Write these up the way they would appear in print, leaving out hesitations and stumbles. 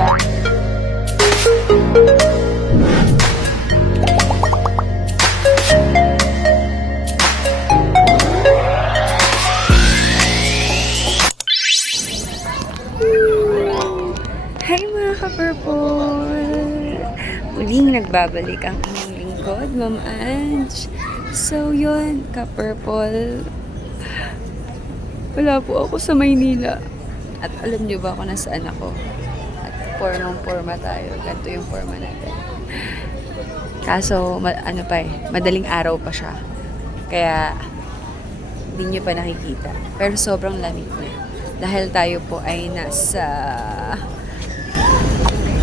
Hi mga ka-purple! Muling nagbabalik ang inyong lingkod, Ma'am Ange. So yun, ka-purple. Wala po ako sa Maynila. At alam niyo ba kung nasaan ako? At formang-forma tayo. Ganito yung forma natin. Kaso, madaling araw pa siya. Kaya, hindi niyo pa nakikita. Pero sobrang lamig niya. Dahil tayo po ay nasa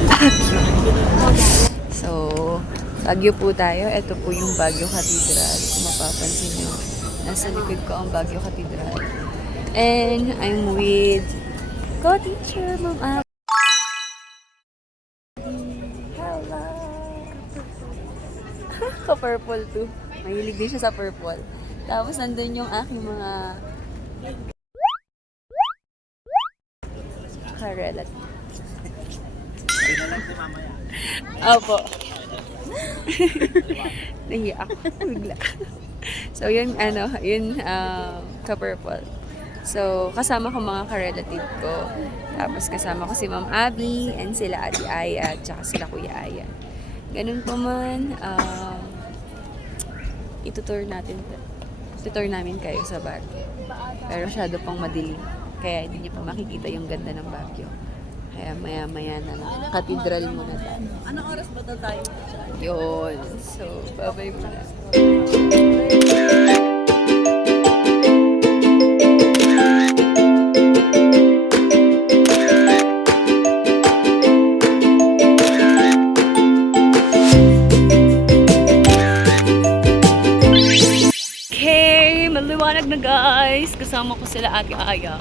Baguio. So, Baguio po tayo. Ito po yung Baguio Cathedral. Kung mapapansin nyo, nasa likod ko ang Baguio Cathedral. And I'm with co-teacher, Ma'am Abby. Hello! Ka-purple too. Mahilig din siya sa purple. Tapos nandun yung aking mga ka-relative. Opo. Nahiya ako. Bigla. So, yun, ka-purple. So, kasama ko mga ka-relative ko. Tapos, kasama ko si Ma'am Abby, and sila Ate Aya, at saka sila Kuya Aya. Ganun pa man, itutour namin kayo sa Baguio. Pero masyado pang madilim. Kaya hindi niyo pa makikita yung ganda ng Baguio. Kaya maya-maya na lang. Cathedral muna tayo. Anong oras ba tayo? Yun. So, bye-bye muna. Okay, maliwanag na guys. Kasama ko sila Ate Aya.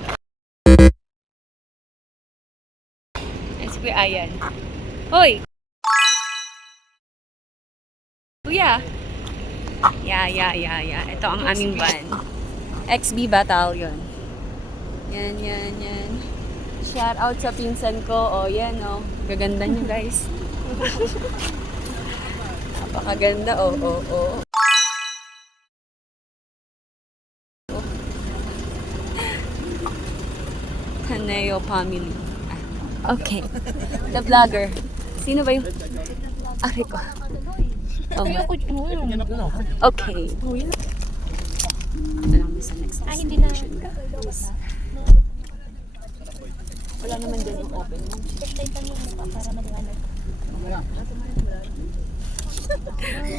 Si Kuya Ayan. Hoy! Kuya! Yeah. Ito ang aming van. XB Battalion. Yan. Shout out sa pinsan ko. Yan Gaganda niyo guys. Napakaganda. Haneo family. Okay. The vlogger. Sino ba yung... Ari ko. Okay. Ito lang sa next destination, guys. Wala naman dyan yung open.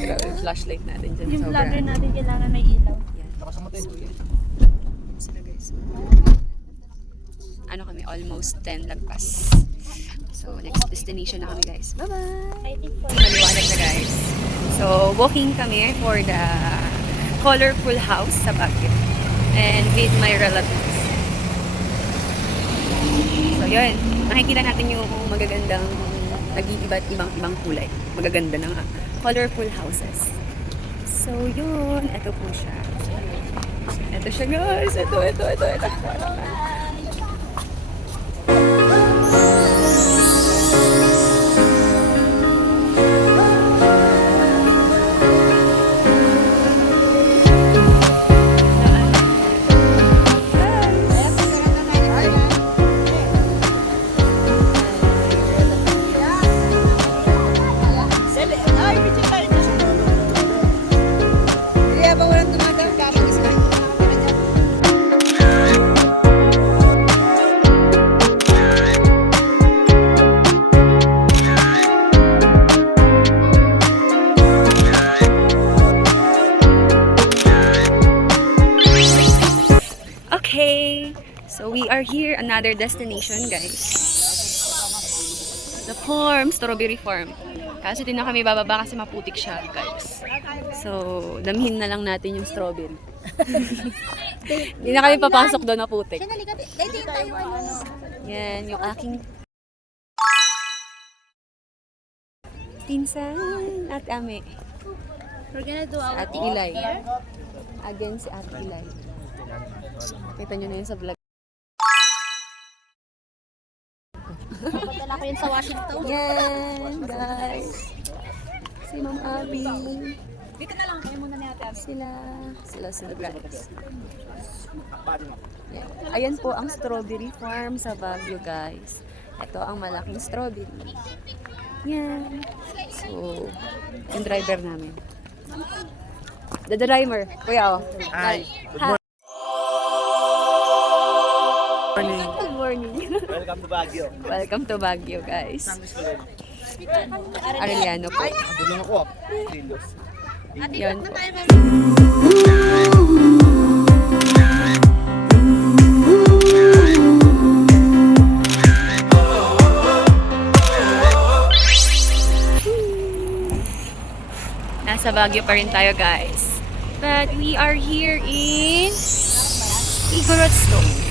Grabe yung flashlight natin dyan. Yung vlogger natin kailangan may ilaw. Yan. So, yan. Sila guys. Kami, almost 10 lagpas. So, next destination na kami guys. Bye-bye! Maliwanag na guys. So, walking kami for the colorful house sa Baguio. And with my relatives. So, yun. Makikita natin yung magagandang nag-iiba't ibang kulay. Magaganda na nga. Colorful houses. So, yun. Ito po siya. Ito siya guys. Ito. Okay, so we are here, another destination guys. The farm, strawberry farm. Kasi din na kami bababa kasi maputik siya guys. So, damhin na lang natin yung strawberry. Hindi na kami papasok doon na putik. Yan, yung aking pinsan at ame. We're gonna do our Ate Ilay. Again si Ate Ilay. Kita nyo na yun sa vlog. ako yun sa Washington. Yan, guys. Si Ma'am Abby. Dito na lang, kayo muna ni Ate Abby. Sila guys. Yan. Ayan po ang strawberry farm sa Baguio, guys. Ito ang malaking strawberry. Yan. So, yung driver namin. The driver. Kuya, oh. Hi. Good morning. Welcome to Baguio. Welcome to Baguio, guys. Arellano po. Tulong ako. Kilos. Yan po. Nasa Baguio pa rin tayo, guys. But we are here in Igorot Stone.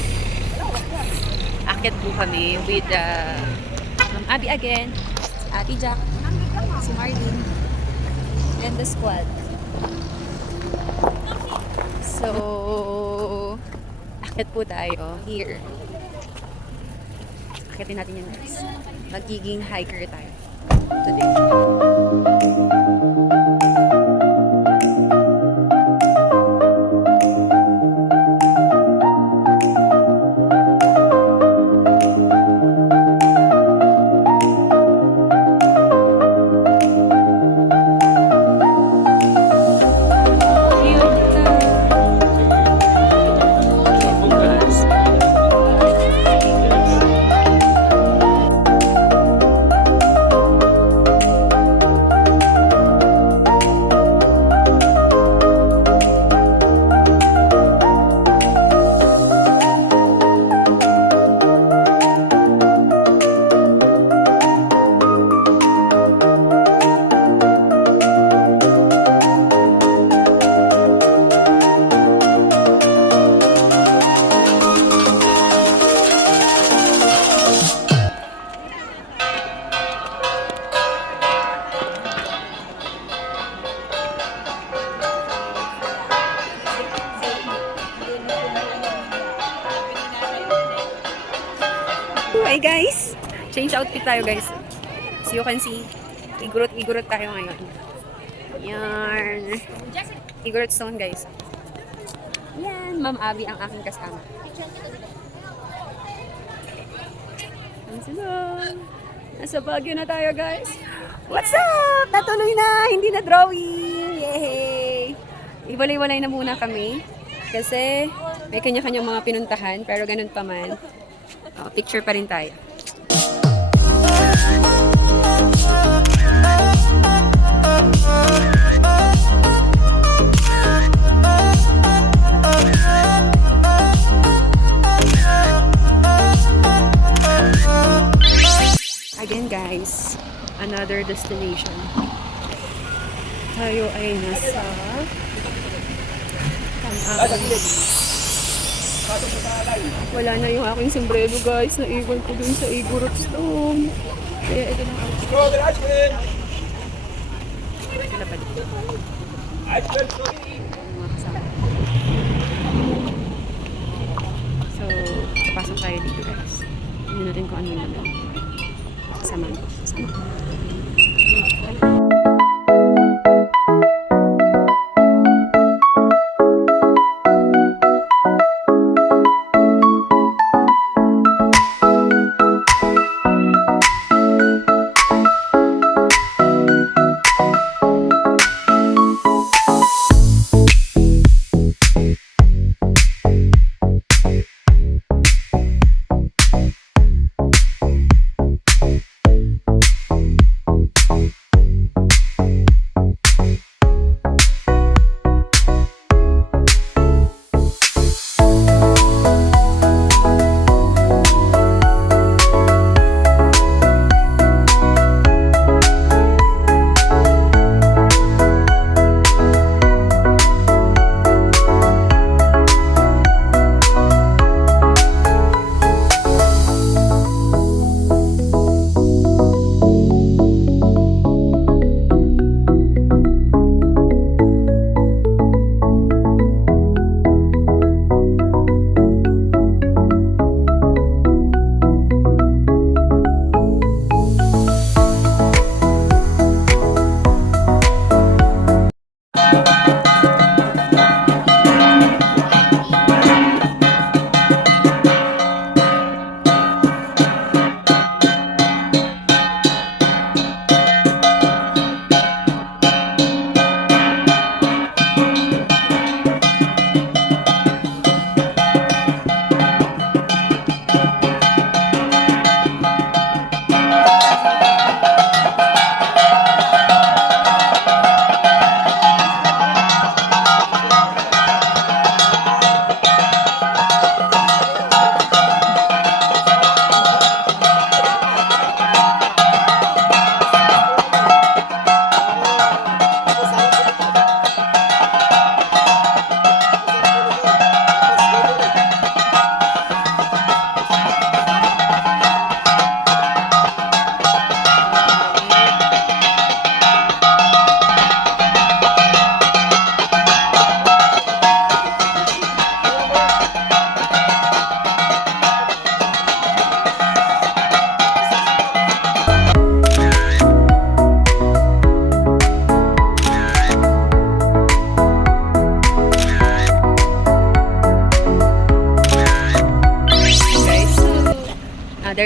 Akit po kami with Ma'am Abby again, si Ate Jack, si Marlene, and the squad. So, akit po tayo here. Akitin natin yan, guys. Magiging hiker tayo today. Hi guys! Change outfit tayo guys. So you can see, igurot tayo ngayon. Yan. Igorot Stone guys. Yan, Ma'am Abby ang aking kasama. Yan sila. Nasa Baguio na tayo guys. What's up? Natuloy na! Hindi na drawing! Yay! Iwalay-walay na muna kami. Kasi may kanya-kanyang mga pinuntahan. Pero ganun pa man. Picture pa rin tayo. Again guys, another destination. Tayo ay nasa wala na yung aking sombrero guys, naiwan ko dun sa Igorot Stone. Kaya ito na ako. Sila pa dito. Mga kasama. So, pasok tayo dito guys. Tignan natin kung ano yung naman. Kasama.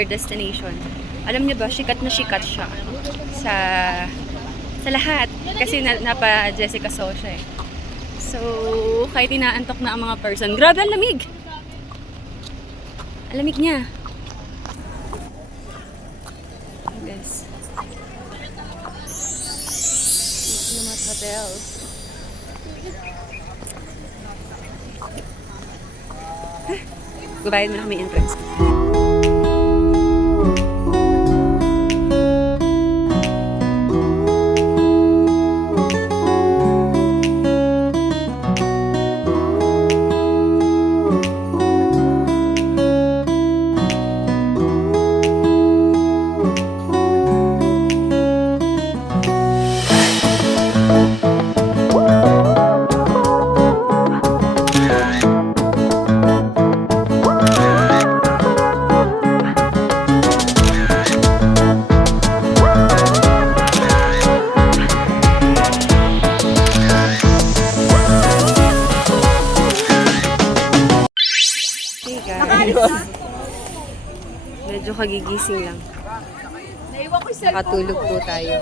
popular destination. Alam niyo ba, sikat na sikat siya sa lahat. Kasi napa Jessica So siya eh. So, kahit inaantok na ang mga person, grabe ang lamig! Ang lamig niya. Guys. Diplomat Hotel. Gubayad mo na kami entrance. Hey guys. Medyo kagigising lang. Nakatulog po tayo.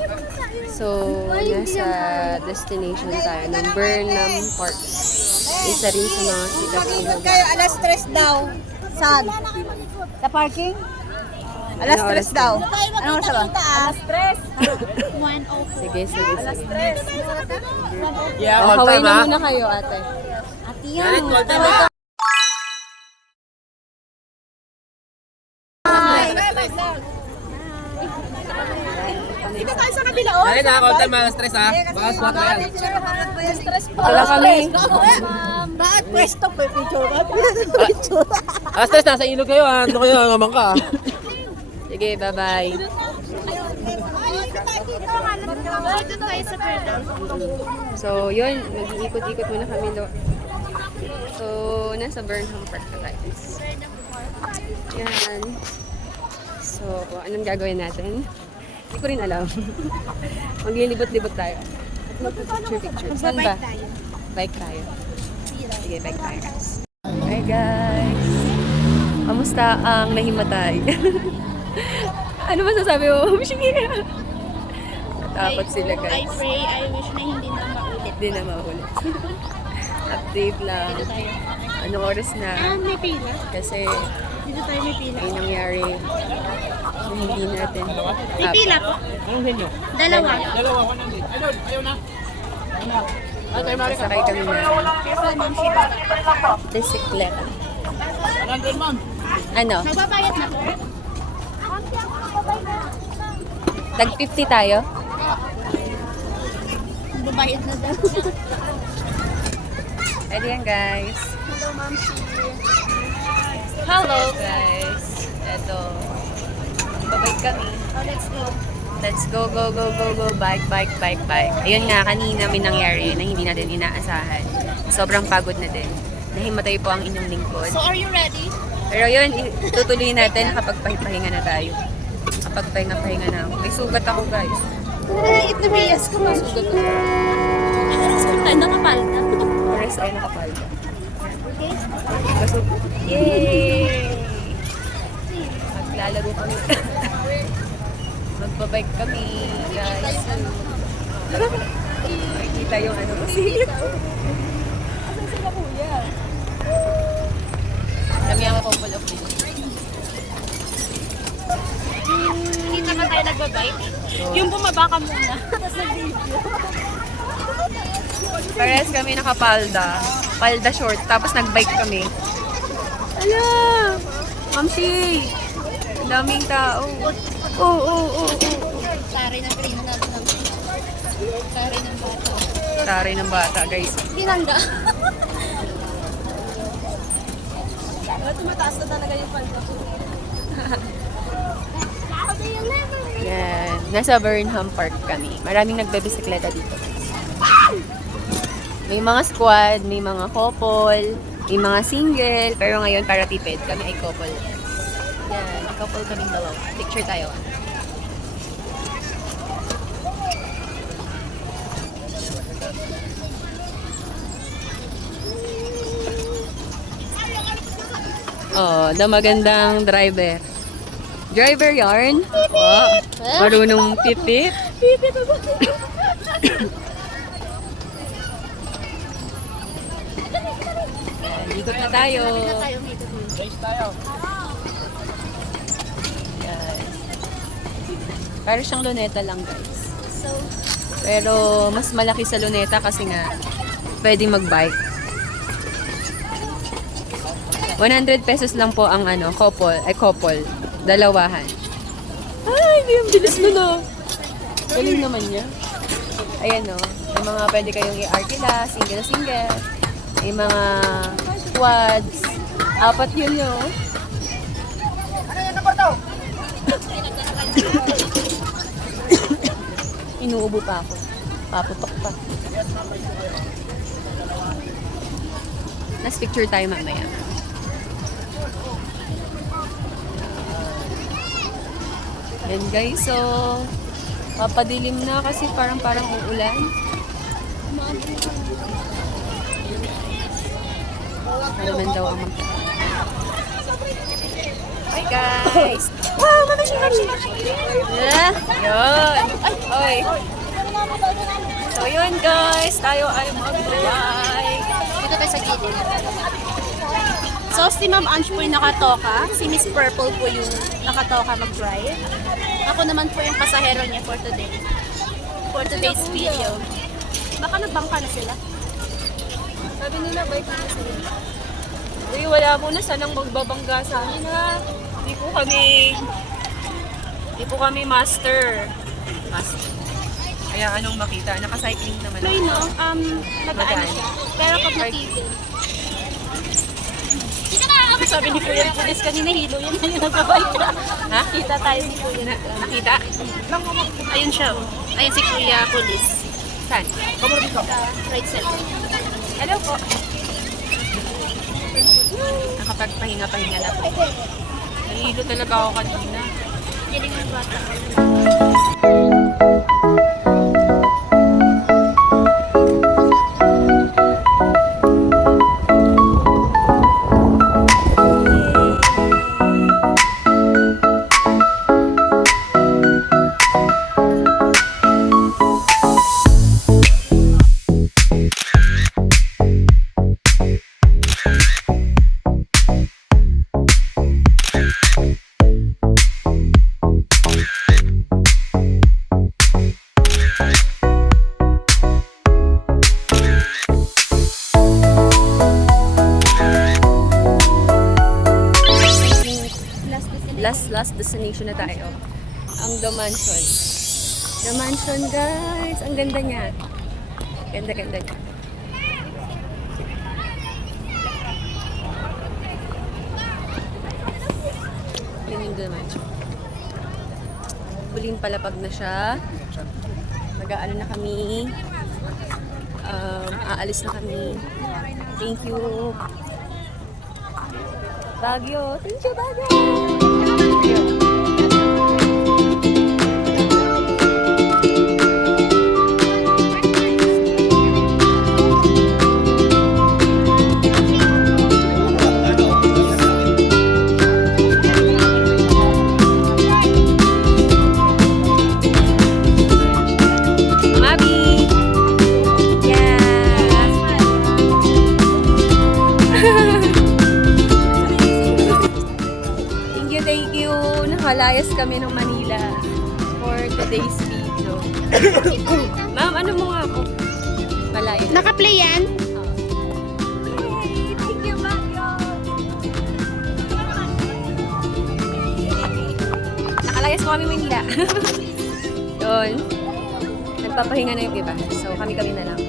So, nasa destination tayo ng Burnham Park. Isa rin sa mga sikat na Kayo, alas 3 daw. Saan? Sa parking? Alas Ano oras 3 daw. Anong oras ba? Alas 3. Sige, sige, sige. Yeah, Oh, all kaway time na ha. muna kayo, ate. Ate yan. All time ha. Dito tayo sa kabila. Oh. Dali na, all time ha. Stress ha. Bakas mo yan. Wala kami. Bakit pwesto pa picture? Stress, nasa ilog kayo ha. Ano kayo, ngamang ka. Sige, bye-bye. So, yun. Mag-iikot-ikot muna kami doon. So, nasa Burnham Park na tayo. Yan. So, anong gagawin natin? Hindi ko rin alam. Maglilibot-libot tayo. At magpipicture-picture. Saan ba? Bike tayo. Sige, bike tayo guys. Hi guys! Kamusta ang nahimatay? Ano ba sasabi mo? Sige! Takot sila I guys. pray, I wish na hindi na maulit. Hindi na maulit. Update lang. Dito tayo. Anong oras na? May pila. Kasi Dito tayo may pila. ay nangyari hindi natin. May pila po. Anong venue? Dalawa. Dalawa, 100. Ayun, ayaw na. Sasakay kami na Careful, ma'am. Shiba. bisikleta. 100 ma'am. Ano? Magbabayad na po. Tag 50 tayo? Magbabayad na daw. Ready yan guys. Hello, ma'am. Hello guys. Eto. Babike kami. Oh, let's go. Let's go, go, go, go, go. Bike, bike, bike, bike. Ayun nga, kanina may nangyari na hindi natin inaasahan. Sobrang pagod na din. Nahimatay po ang inyong lingkod. So, are you ready? Pero yun, tutuloy natin kapag pahinga na tayo. Kapag pahinga na ako. May sugat ako guys. Naliit na biyas ko. May sugat ako. Ay, nakapal na. Oras ay nakapalda. Kaso, yay! Maglalaro kami. Magbabike kami, guys. Makikita yung ano kasi. Asan sila kuya? Kami ang couple of people. Kita ka tayo nagbabike. Yung bumaba ka muna. Tapos nag-video. Pares kami nakapalda. Palda short. Tapos nagbike kami. Ala! Mamsi! Ang daming tao. Oo. Tari ng green na natin. Tari ng bata. Tari ng bata, guys. Binangga. Tumataas na talaga yung palda ko. Yan. Nasa Burnham Park kami. Maraming nagbebisikleta dito. May mga squad, may mga couple, may mga single. Pero ngayon, para tipid, kami ay couple. Yan. Couple kaming dalawa. Picture tayo. Oh, the magandang driver. Driver yarn. Wow. Marunong pipip. Ikot na tayo. Yes. Pero siyang luneta lang, guys. Pero mas malaki sa luneta kasi nga pwedeng mag-bike. 100 pesos lang po ang couple. Dalawahan. Ay, ang bilis mo na. Galing naman niya. Ayan o. May mga pwede kayong i-arkila, single. May mga quads. 4 yun yun. Inuubo pa ako. Paputok pa. Last picture tayo mamaya. Yan guys, so papadilim na kasi parang uulan. Naman daw ang Hi guys! Wow, mamashi! Yeah, yun! Oy! So yun guys, tayo ay mag-bike. Dito tayo sa gilid. So, si Ma'am Ange po yung nakatoka. Si Miss Purple po yung nakatoka mag-drive. Ako naman po yung pasahero niya for today. For today's video. Baka nagbangka na sila. Sabi nila, bike na sila. Uy, wala muna. Sanang magbabangga sa amin ha. Hindi po kami master. Kaya anong makita? Naka-cycling naman May no, nag-ano siya. Pero pag natigil. Sabi ni Kuya Pulis kanina, hilo yun na yung nagkabike na. Ha? Kita tayo ni Kuya. Nakita? Ayun siya. Ayun si Kuya Pulis. Saan? Right side. Hello po. Nakapagpahinga-pahinga na po. Nahihilo talaga ako kanina. Galing ng bata. Last destination na tayo. Ang The Mansion. The Mansion, guys. Ang ganda niya. Ganda niya. Yun yung The Mansion. Huling palapag na siya. Mag-aano na kami. Aalis na kami. Thank you. Baguio. Thank you, Baguio. Mabi! Yes! Thank you. Nakalayas kami ng Manila for today's video. Ma'am, ano mo nga ako? Malaya. Naka-play yan? Yay! Thank you, Baguio! Nakalayas ko kami Manila. Yun. Nagpapahinga na yung iba. So, kami-kami na lang.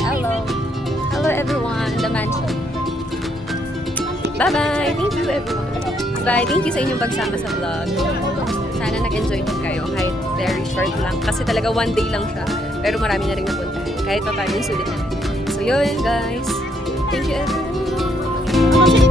Hello. Hello everyone. The Mansion. Bye-bye! Thank you everyone. Bye! Thank you sa inyong pagsama sa vlog. Sana nag-enjoy din kayo kahit very short lang. Kasi talaga one day lang siya. Pero marami na rin napuntahan. Kahit pa paano yung sulit na. So yun guys. Thank you everyone.